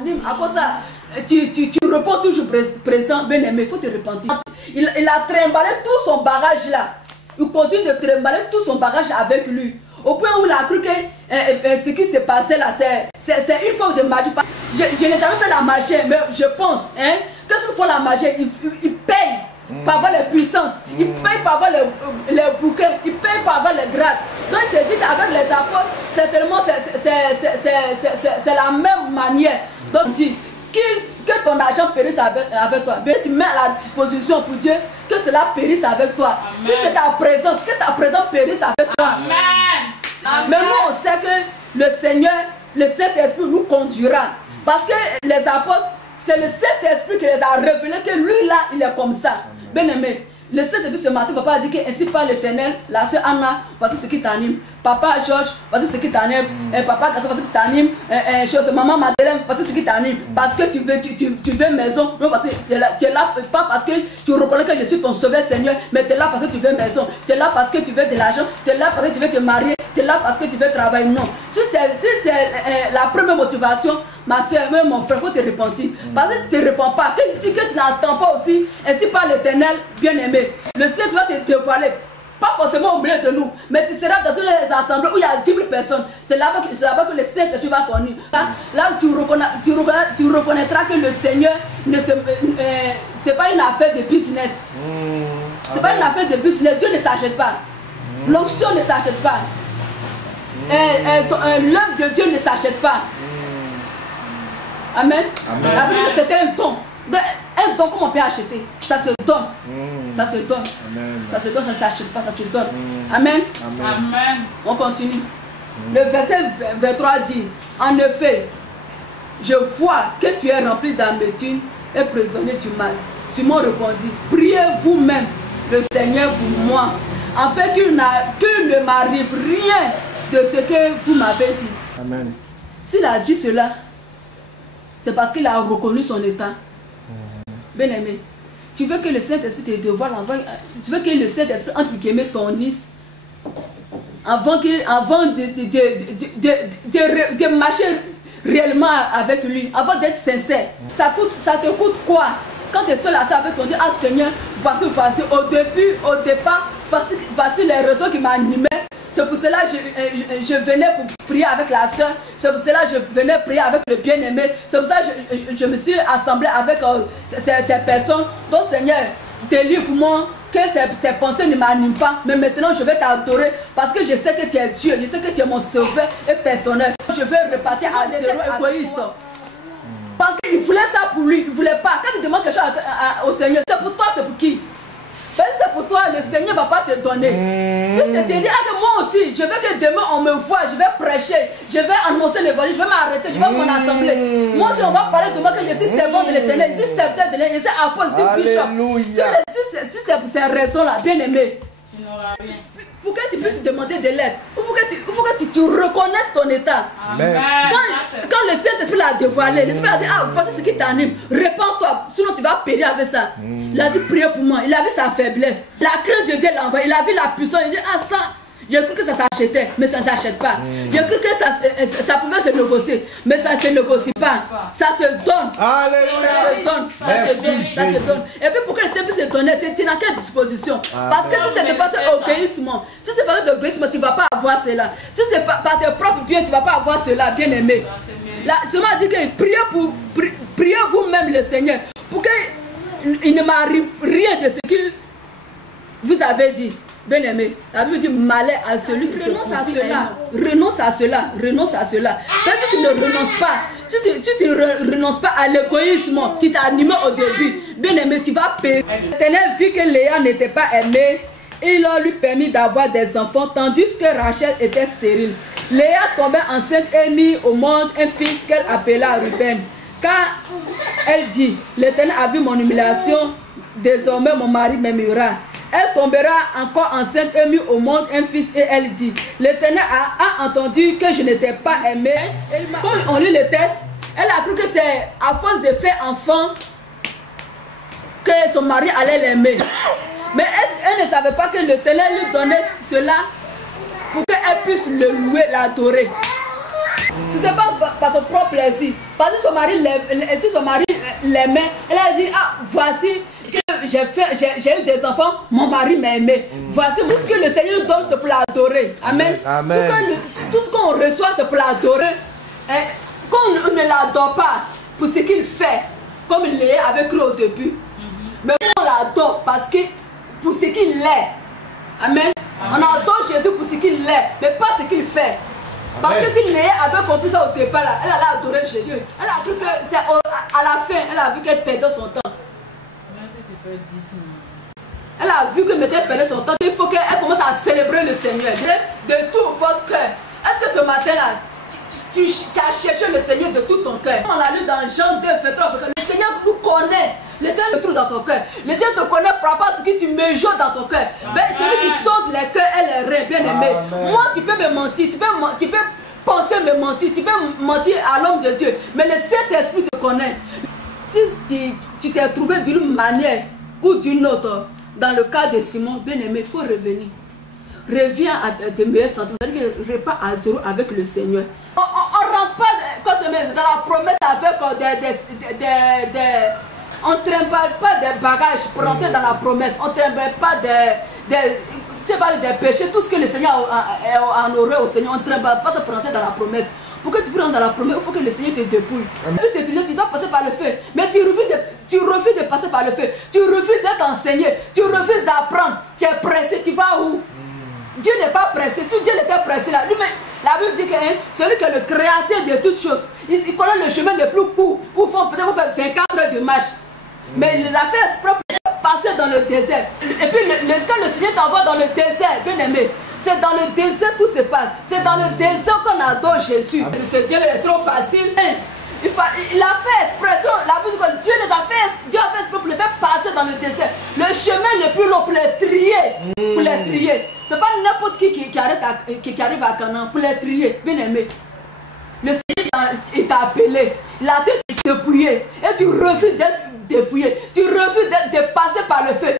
t'anime. À cause ça, tu réponds toujours présent, bien aimé, il faut te repentir. Il a trimballé tout son bagage là. Il continue de trimballer tout son bagage avec lui. Au point où il a cru que ce qui s'est passé là, c'est une forme de magie. Je n'ai jamais fait la magie, mais je pense, hein, qu'est-ce qu'il faut la magie? Il paye pour avoir les puissances, il paye pour avoir les bouquins, il paye pour avoir les grades. Donc il s'est dit qu'avec les apôtres, certainement c'est la même manière. Donc il dit que ton argent périsse avec toi. Mais tu mets à la disposition pour Dieu que cela périsse avec toi. Amen. Si c'est ta présence, que ta présence périsse avec toi. Amen. Mais nous on sait que le Seigneur, le Saint-Esprit nous conduira. Parce que les apôtres, c'est le Saint-Esprit qui les a révélés que lui là, il est comme ça. Bien aimé. Le Saint-Esprit ce matin, papa a dit que ainsi par l'Éternel, la sœur Anna, voici ce qui t'anime. Papa Georges, voici ce qui t'anime. Papa Gasson, voici ce qui t'anime. Maman Madeleine, voici ce qui t'anime. Parce que tu veux maison. Non, parce que tu es là, pas parce que tu reconnais que je suis ton sauveur Seigneur, mais tu es là parce que tu veux maison. Tu es là parce que tu veux de l'argent. Tu es là parce que tu veux te marier. Tu es là parce que tu veux travailler. Non. Si c'est la première motivation, ma soeur, même mon frère, il faut te repentir. Parce que tu ne te repens pas, que tu n'entends pas aussi, ainsi par l'Éternel, bien aimé. Le Seigneur va te dévoiler. Pas forcément au milieu de nous, mais tu seras dans une assemblée où il y a 10 000 personnes. C'est là-bas que le Saint-Esprit va t'unir. Là tu reconnaîtras que le Seigneur, c'est pas une affaire de business. C'est pas une affaire de business. Dieu ne s'achète pas. L'onction ne s'achète pas. L'œuvre de Dieu ne s'achète pas. Amen. La Bible dit que c'était un don. Un don, comment on peut acheter? Ça se donne. Ça se donne. Ça se donne, ça ne s'achète pas, ça se donne. Amen. Amen. On continue. Le verset 23 dit, en effet, je vois que tu es rempli d'amertume et prisonnier du mal. Simon répondit, priez vous-même le Seigneur pour moi, afin qu'il ne m'arrive rien de ce que vous m'avez dit. Amen. S'il a dit cela, c'est parce qu'il a reconnu son état. Bien aimé, tu veux que le Saint-Esprit te dévoile, tu veux que le Saint-Esprit entre guillemets t'unisse avant de marcher réellement avec lui, avant d'être sincère. Ça te coûte quoi? Quand tu es seul à ça avec ton Dieu, ah Seigneur, voici, au départ, voici les raisons qui m'animaient. C'est pour cela que je venais pour prier avec la soeur. C'est pour cela que je venais prier avec le bien-aimé. C'est pour ça que je me suis assemblé avec ces personnes. Donc Seigneur, délivre-moi, que ces pensées ne m'animent pas. Mais maintenant je vais t'adorer parce que je sais que tu es Dieu. Je sais que tu es mon sauveur et personnel. Je vais repartir à zéro égoïste. Parce qu'il voulait ça pour lui. Il ne voulait pas. Quand tu demandes quelque chose au Seigneur, c'est pour toi, c'est pour qui? C'est pour toi, le Seigneur ne va pas te donner. Si c'est te dire que moi aussi, je veux que demain on me voit, je vais prêcher, je vais annoncer l'évangile, je vais m'arrêter, je vais m'en assembler. Moi aussi, on va parler de moi que je suis servant de l'Éternel, je suis serviteur de l'Éternel, je suis apôtre, je suis bishop. Si c'est pour ces raisons-là, bien aimé, pour que tu puisses demander de l'aide, il faut que tu reconnaisses ton état. Quand le Saint-Esprit l'a dévoilé, l'Esprit a dit, ah, voici ce qui t'anime, répands-toi, sinon tu vas périr avec ça. Il a dit, priez pour moi, il a vu sa faiblesse. La crainte de Dieu l'a envoyé, il a vu la puissance, il dit, ah ça, j'ai cru que ça s'achetait, mais ça ne s'achète pas. J'ai cru que ça pouvait se négocier, mais ça ne se négocie pas. Ça se donne. Alléluia. Ça se donne. Et puis pour que le Seigneur puisse te donner, tu n'as quelle disposition? Parce que si c'est de façon d'obéissement, si c'est de façon d'obéissement, tu ne vas pas avoir cela. Si c'est par tes propres biens, tu ne vas pas avoir cela, bien aimé. Là, seulement dit que priez vous-même le Seigneur pour qu'il ne m'arrive rien de ce que vous avez dit. Bien aimé, la Bible dit malheur à celui qui renonce à cela. Renonce à cela. Renonce à cela. Donc, si tu ne renonces pas, si tu ne renonces pas à l'égoïsme qui t'a animé au début, bien aimé, tu vas périr. L'Éternel vit que Léa n'était pas aimée. Il leur lui permis d'avoir des enfants, tandis que Rachel était stérile. Léa tombait enceinte et mit au monde un fils qu'elle appela Ruben. Car elle dit, l'Éternel a vu mon humiliation, désormais mon mari m'aimera. Elle tombera encore enceinte et mit au monde un fils et elle dit, l'Éternel a entendu que je n'étais pas aimée. Quand on lit le texte, elle a cru que c'est à force de faire enfant que son mari allait l'aimer. Mais elle ne savait pas que l'Éternel lui donnait cela pour qu'elle puisse le louer, l'adorer. C'était pas par son propre plaisir. Parce que son mari l'aimait, elle a dit, ah, voici que j'ai eu des enfants, mon mari m'a aimé. Voici tout ce que le Seigneur donne, c'est pour l'adorer. Amen. Tout ce qu'on reçoit, c'est pour l'adorer. Qu'on ne l'adore pas pour ce qu'il fait, comme Léa avait cru au début. Mais on l'adore parce que pour ce qu'il est. Amen. On adore Jésus pour ce qu'il est, mais pas ce qu'il fait. Parce que si Léa avait compris ça au départ, là, elle allait adorer Jésus. Elle a cru que c'est à la fin, elle a vu qu'elle perdait son temps. Elle a vu que elle perdait son temps. Il faut qu'elle commence à célébrer le Seigneur de tout votre cœur. Est-ce que ce matin-là, tu as cherché le Seigneur de tout ton cœur? On a lu dans Jean 2, 23, le Seigneur nous connaît. Le Seigneur te trouve dans ton cœur. Le Seigneur te connaît par rapport à ce que tu me joues dans ton cœur. Ben, celui qui saute les cœurs et les reins, bien aimé. Moi, tu peux me mentir, tu peux penser me mentir, tu peux mentir à l'homme de Dieu. Mais le Saint-Esprit te connaît. Si tu t'es trouvé d'une manière ou d'une autre, dans le cas de Simon, bien aimé, il faut revenir. Reviens à tes meilleurs sentiments. C'est-à-dire que repars à zéro avec le Seigneur. On ne rentre pas dans la promesse avec on ne trimballe pas des bagages pour rentrer dans la promesse. On ne trimballe pas des péchés. Tout ce que le Seigneur a honoré au Seigneur, on ne trimballe pas ça pour rentrer dans la promesse. Pour que tu puisses rentrer dans la promesse, il faut que le Seigneur te dépouille. Tu dois passer par le feu. Mais tu refuses de passer par le feu. Tu refuses d'être enseigné. Tu refuses d'apprendre. Tu es pressé. Tu vas où? Dieu n'est pas pressé. Si Dieu n'était pressé là, la Bible dit que celui qui est le créateur de toutes choses, il connaît le chemin le plus court où il faut peut-être faire 24 heures de marche. Mais les affaires propres passer dans le désert. Et puis quand le Seigneur t'envoie dans le désert, bien aimé, c'est dans le désert tout se passe. C'est dans le désert qu'on adore Jésus. Ce Dieu est trop facile. Il a fait expression, la Bible dit que Dieu a fait expression pour les faire passer dans le désert. Le chemin le plus long pour les trier. Pour les trier. C'est pas n'importe qui arrive à Canaan pour les trier. Bien aimé. Le Seigneur t'a appelé. Il a été dépouillé. Et tu refuses d'être dépouillé. Tu refuses de passer par le feu.